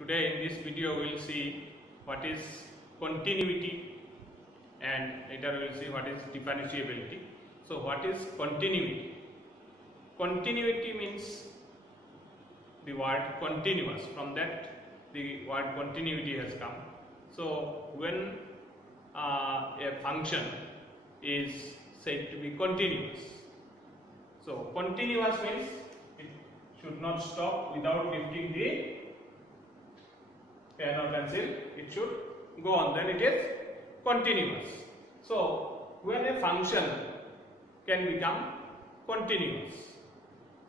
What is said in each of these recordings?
Today in this video we will see what is continuity and later we will see what is differentiability. So what is continuity? Continuity means the word continuous, from that the word continuity has come. So when a function is said to be continuous, so continuous means it should not stop without lifting the pen or pencil, it should go on, then it is continuous. So when a function can become continuous,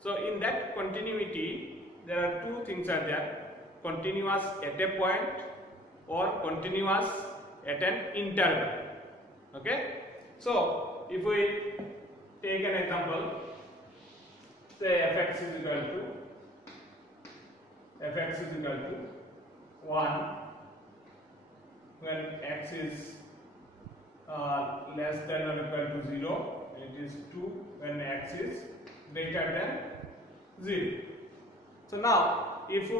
so in that continuity there are two things are there: continuous at a point or continuous at an interval. Okay, so if we take an example, say fx is equal to 1 when x is less than or equal to 0, and it is 2 when x is greater than 0. So now if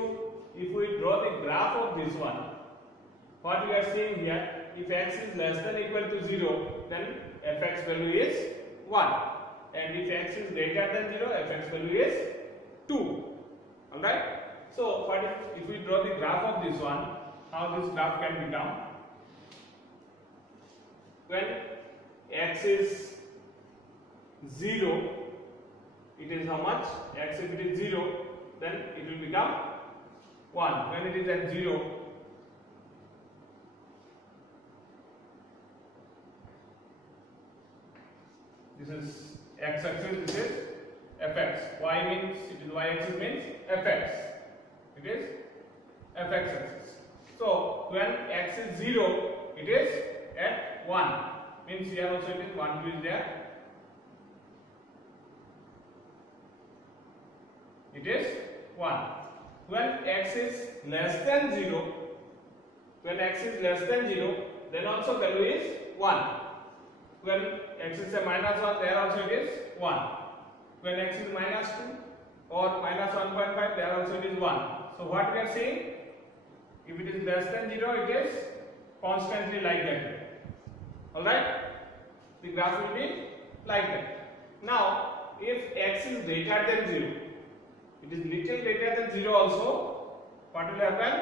we draw the graph of this one, what we are seeing here, if x is less than or equal to 0, then fx value is 1, and if x is greater than 0, fx value is 2. Alright? So what if we draw the graph of this one, how this graph can become? When x is 0, it is how much? X, if it is 0, then it will become 1. When it is at 0, this is x axis, this is fx. Y means, it is y axis means fx. It is fx axis. So when x is 0, it is at 1. Means here also it is 1, 2 is there. It is 1. When x is less than 0, then also value is 1. When x is a minus 1, there also it is 1. When x is minus 2 or minus 1.5, there also it is 1. So what we are saying, if it is less than 0, it is constantly like that. Alright? The graph will be like that. Now, if x is greater than 0, it is little greater than 0 also, what will happen?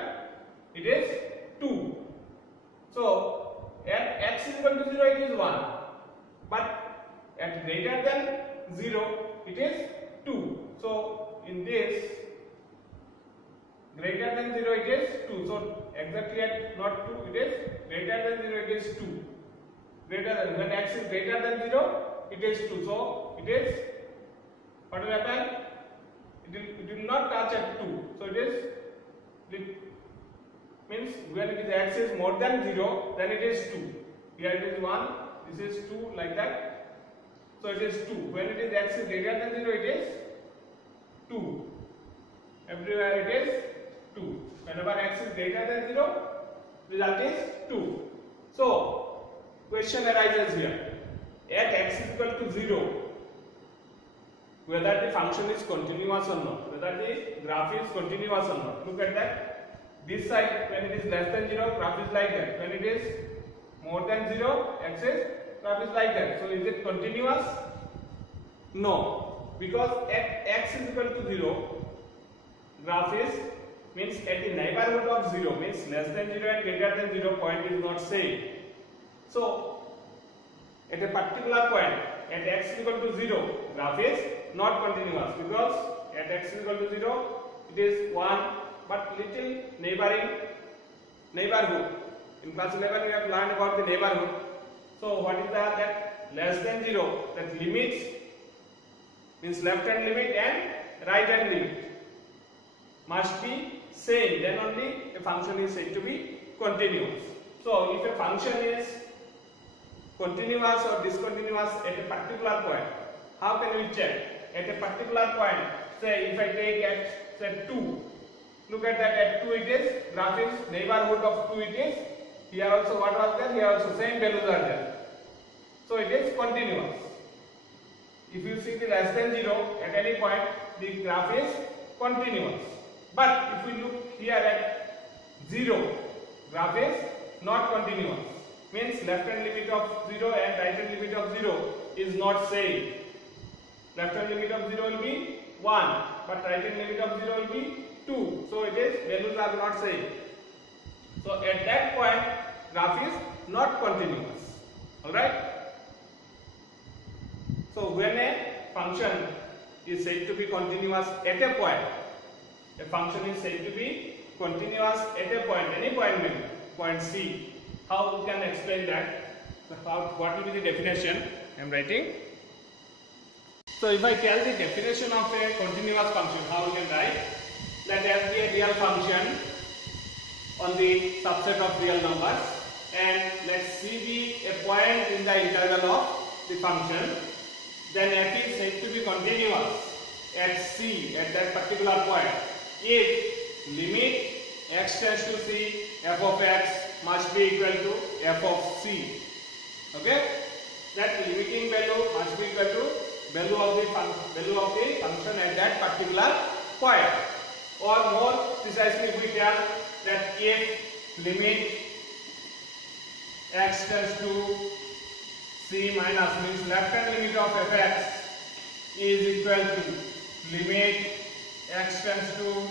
It is 2. So, at x is equal to 0, it is 1. But at greater than 0, it is 2. So, in this, greater than 0 it is 2. So exactly at not 2, it is greater than 0, it is 2. Greater than, when x is greater than 0, it is 2. So it is, what will happen? It will not touch at 2. So it means when it is x is more than 0, then it is 2. Here it is 1, this is 2, like that. So it is 2. When it is x is greater than 0, it is 2. Everywhere it is 2. Whenever x is greater than 0, result is 2. So, question arises here. At x is equal to 0, whether the function is continuous or not, whether the graph is continuous or not. Look at that. This side, when it is less than 0, graph is like that. When it is more than 0, axis, graph is like that. So, is it continuous? No. Because at x is equal to 0, graph is means at the neighborhood of 0, means less than 0 and greater than 0 point is not same. So at a particular point at x is equal to 0, graph is not continuous, because at x is equal to 0 it is 1, but little neighborhood. In class 11 we have learned about the neighborhood. So what is that less than 0, that limits means left hand limit and right hand limit must be same, then only a function is said to be continuous. So if a function is continuous or discontinuous at a particular point, how can we check? At a particular point, say if I take at say 2, look at that, at 2 it is, graph is neighborhood of 2 it is, here also what was there, here also same values are there. So it is continuous. If you see the less than 0 at any point, the graph is continuous. But if we look here at 0, graph is not continuous. Means left hand limit of 0 and right hand limit of 0 is not same. Left hand limit of 0 will be 1, but right hand limit of 0 will be 2. So it is values are not same. So at that point graph is not continuous. Alright. So when a function is said to be continuous at a point, a function is said to be continuous at a point, any point maybe, point C. How we can explain that? What will be the definition? I am writing. So if I tell the definition of a continuous function, how we can write? Let f be a real function on the subset of real numbers, and let C be a point in the interval of the function. Then f is said to be continuous at C, at that particular point, if limit x tends to C, f of x must be equal to f of C. Okay, that limiting value must be equal to value of the function at that particular point. Or more precisely, if we tell that if limit x tends to C minus, means left hand limit of fx is equal to limit x tends to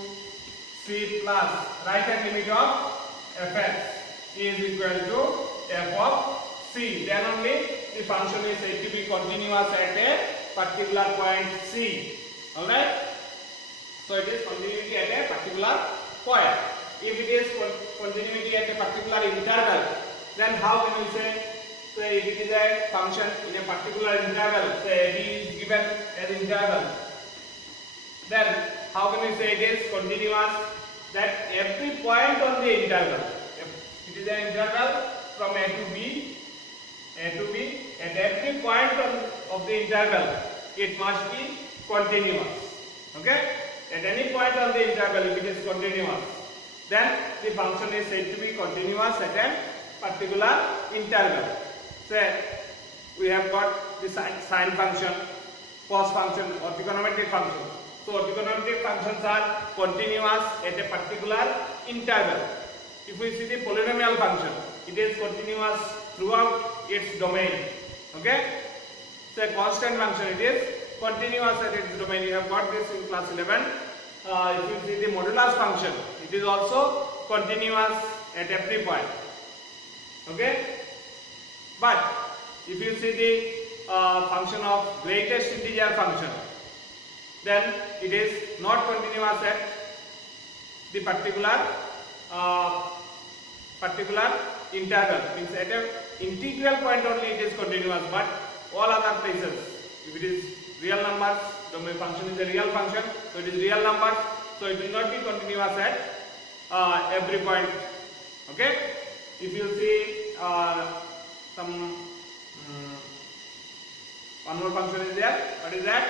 C plus right hand limit of fx is equal to f of C. Then only the function is said to be continuous at a particular point C. Alright. So it is continuity at a particular point. If it is continuity at a particular interval, then how can we say? So if it is a function in a particular interval, say d is given as interval, then how can we say it is continuous? That every point on the interval, if it is an interval from A to B, at every point of the interval, it must be continuous. Okay? At any point on the interval, if it is continuous, then the function is said to be continuous at a particular interval. Say we have got the sine function, cos function, or trigonometric function. So trigonometric functions are continuous at a particular interval. If we see the polynomial function, it is continuous throughout its domain. Okay? So a constant function, it is continuous at its domain. You have got this in class 11. If you see the modulus function, it is also continuous at every point. Okay? But if you see the function of greatest integer function, then it is not continuous at the particular interval. Means at an integral point only it is continuous, but all other places, if it is real numbers, the function is a real function, so it is real numbers, so it will not be continuous at every point. Okay? If you see one more function is there. What is that?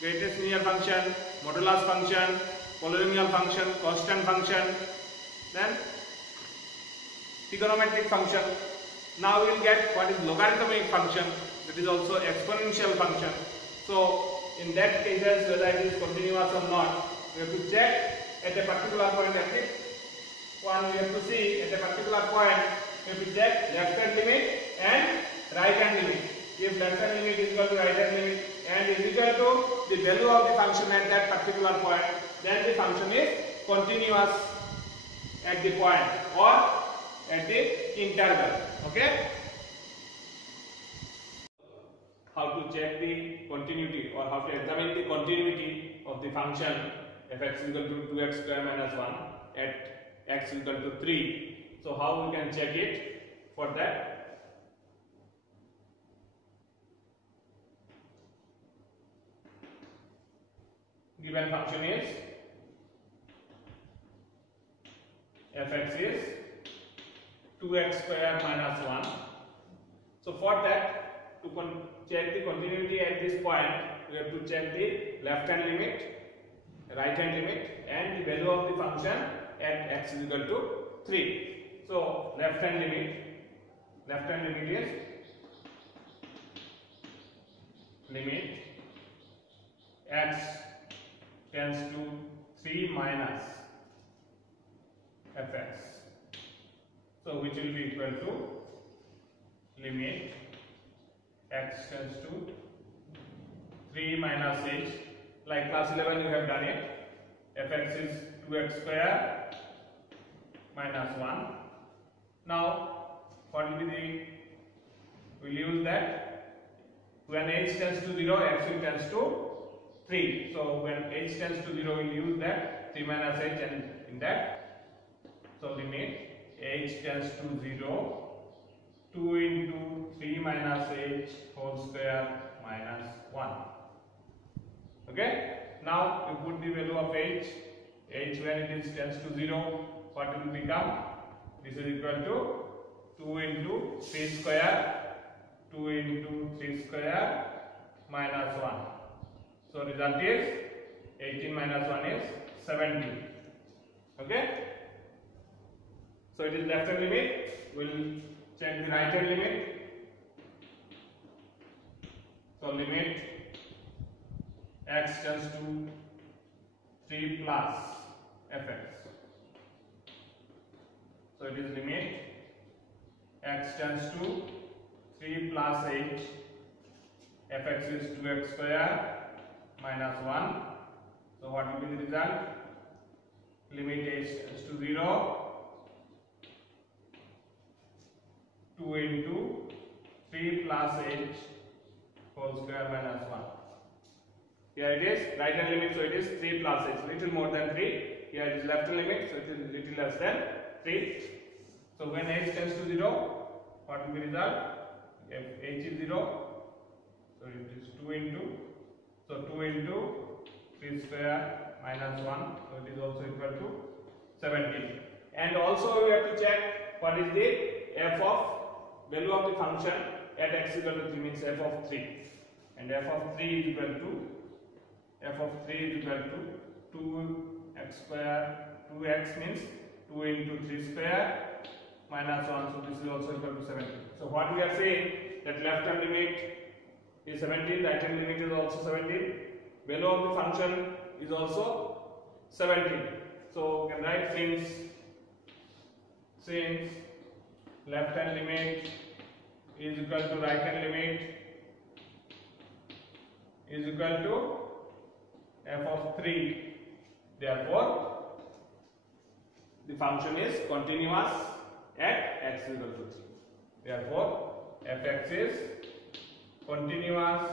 Greatest linear function, modulus function, polynomial function, constant function, then trigonometric function. Now we will get what is logarithmic function, that is also exponential function. So in that cases, whether it is continuous or not, we have to check at a particular point. At least one we have to see at a particular point, we have to check left hand limit and right hand limit. If left hand limit is equal to right hand limit and is equal to the value of the function at that particular point, then the function is continuous at the point or at the interval. Okay? How to check the continuity or how to examine the continuity of the function f(x) is equal to 2x square minus 1 at x is equal to 3. So how we can check it? For that, given function is f(x) is 2x square minus 1. So for that, to check the continuity at this point, we have to check the left hand limit, right hand limit, and the value of the function at x is equal to 3. So left hand limit is limit x tends to 3 minus fx. So which will be equal to limit x tends to 3 minus h, like class 11 you have done it. Fx is 2x square minus 1. Now what will be the, we'll use that when h tends to 0, x will tends to 3. So when h tends to 0, we'll use that 3 minus h, and in that, so limit h tends to 0, 2 into 3 minus h whole square minus 1. Okay. Now you put the value of h when it is tends to 0, what will become? This is equal to 2 into 3 square, 2 into 3 square minus 1. So result is 18 minus 1 is 17. Okay. So it is left hand limit. We'll check the right hand limit. So limit x tends to 3 plus fx. So it is limit x tends to 3 plus h, fx is 2x square minus 1. So what will be the result? Limit h tends to 0, 2 into 3 plus h whole square minus 1. Here it is right hand limit, so it is 3 plus h, little more than 3. Here it is left hand limit, so it is little less than 3. So when h tends to 0, what will be result? If h is 0, so it is 2 into, so 2 into 3 square minus 1, so it is also equal to 17. And also we have to check what is the f of value of the function at x equal to 3, means f of 3, and f of 3 is equal to 2x square, 2x means 2 into 3 square minus 1, so this is also equal to 17. So what we are saying, that left hand limit is 17, right hand limit is also 17, value of the function is also 17. So we can write since left hand limit is equal to right hand limit is equal to f of 3, therefore the function is continuous at x is equal to 3. Therefore fx is continuous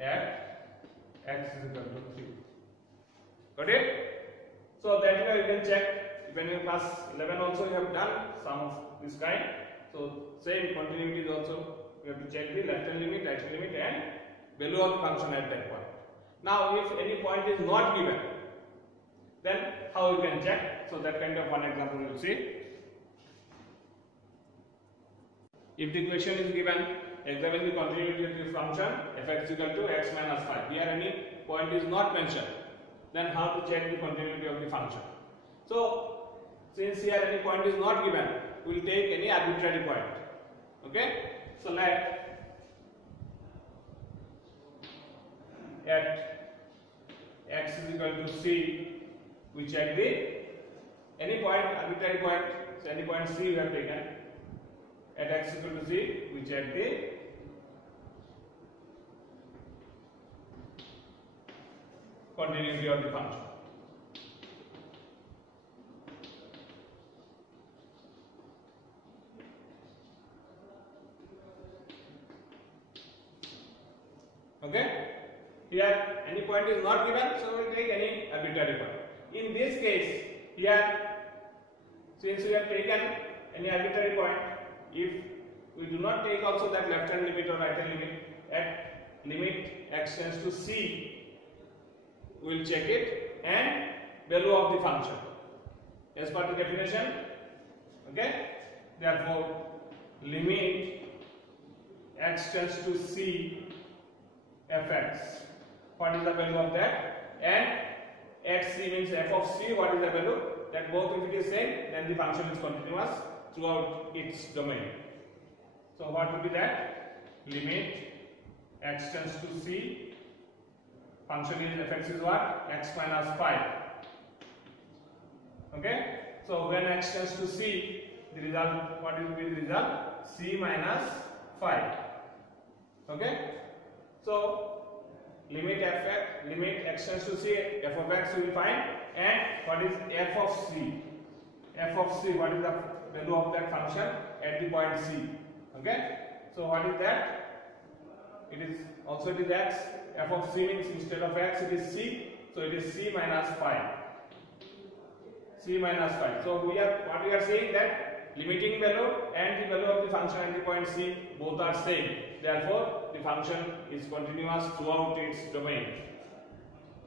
at x is equal to 3. Got it? So that you can check when in class 11 also you have done some of this kind. So same continuity is also, we have to check the left hand limit, right hand limit, and value of the function at that point. Now if any point is not given, then how you can check? So that kind of one example we will see. If the question is given, examine the continuity of the function fx is equal to x minus 5. Here any point is not mentioned, then how to check the continuity of the function? So since here any point is not given, we will take any arbitrary point. Okay? So let at x is equal to c, we check the any point, arbitrary point, so any point c we have taken. At x equal to c, we check the continuity of the function. Okay? Here any point is not given, so we will take any arbitrary point. In this case, here since we have taken any arbitrary point, if we do not take also that left hand limit or right hand limit, at limit x tends to c, we will check it, and value of the function as per the definition. Okay? Therefore limit x tends to c fx, what is the value of that? And at c means f of c, what is the value? That both if it is same, then the function is continuous throughout its domain. So what will be that? Limit x tends to c function is fx is what? X minus 5. Okay. So when x tends to c, the result, what will be the result? C minus 5. Okay. So limit x tends to c, f of x we will find, and what is f of c? F of c, what is the value of that function at the point c? Okay. So what is that? It is also it is x. F of c means instead of x it is c, so it is c minus 5. C minus 5. So we are saying that limiting value and the value of the function at the point c both are same. Therefore, the function is continuous throughout its domain.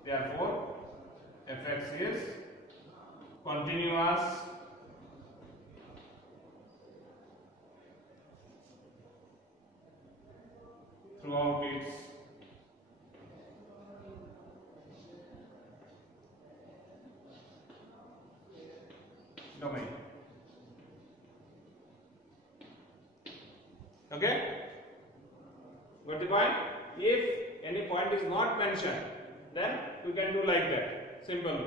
Therefore, fx is continuous throughout its domain. Okay? Got the point? If any point is not mentioned, then we can do like that. Simple.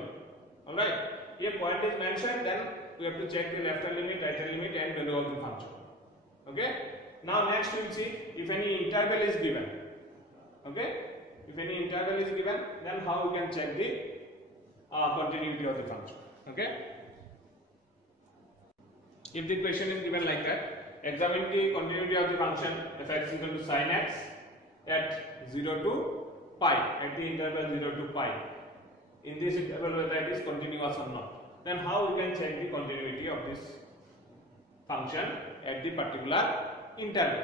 Alright? If point is mentioned, then we have to check the left hand limit, right hand limit, and value of the function. Okay? Now next we will see if any interval is given. Okay? If any interval is given, then how we can check the continuity of the function. Okay? If the question is given like that, examine the continuity of the function fx equal to sin x at 0 to pi, at the interval 0 to pi. In this interval whether it is continuous or not. Then how we can check the continuity of this function at the particular interval.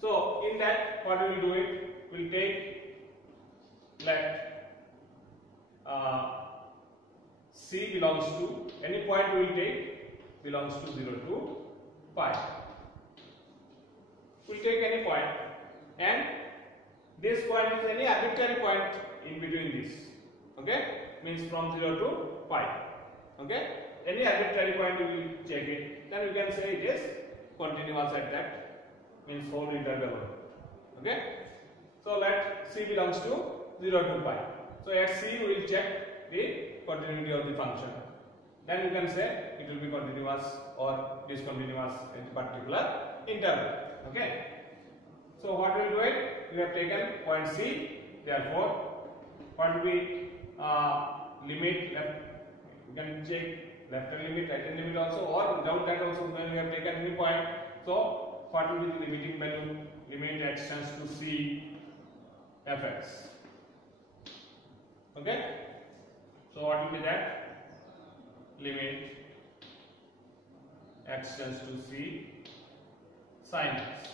So in that, what we will do it, we will take, let c belongs to, any point we will take belongs to 0 to pi. We will take any point, and this point is any arbitrary point in between this. Okay, means from 0 to pi. Okay, any arbitrary point we will check it, then we can say it is continuous at that, means whole interval. Okay, so let c belongs to 0 to pi. So at c we will check the continuity of the function. Then you can say it will be continuous or discontinuous in a particular interval. Okay. So what we will do it? We have taken point C. Therefore, what will be limit? You can check left hand limit, right hand limit also, or without that also when we have taken any point. So what will be the limiting value? Limit x tends to c fx. Okay. So what will be that? Limit x tends to c sin x.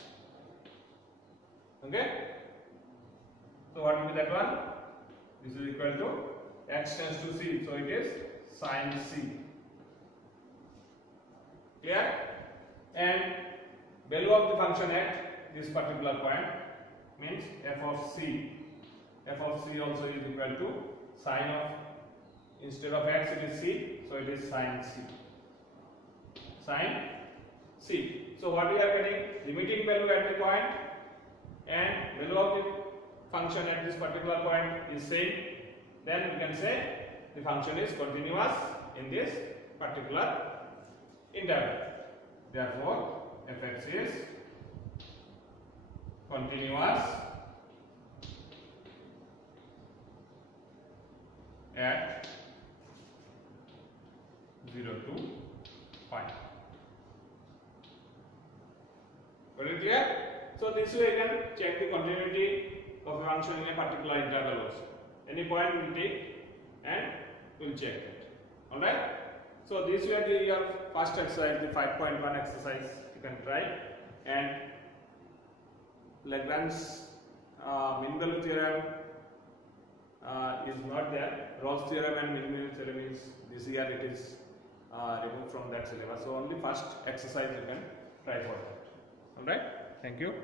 Okay. So what will be that one? This is equal to x tends to c. So it is sin c. Clear? And value of the function at this particular point means f of c. F of c also is equal to sin of, instead of x it is c, so it is sin c. Sin c. So what we are getting? Limiting value at the point and value of the function at this particular point is same. Then we can say the function is continuous in this particular interval. Therefore, fx is continuous at 0 to pi. Got it clear? So this way you can check the continuity of a function in a particular interval also. Any point we will take and we will check it. Alright? So this way the your first exercise, the 5.1 exercise you can try, and Lagrange mean value theorem is not there. Rolle's theorem and mean value theorem is this year it is removed from that syllabus. So only first exercise you can try for that. Alright? Thank you.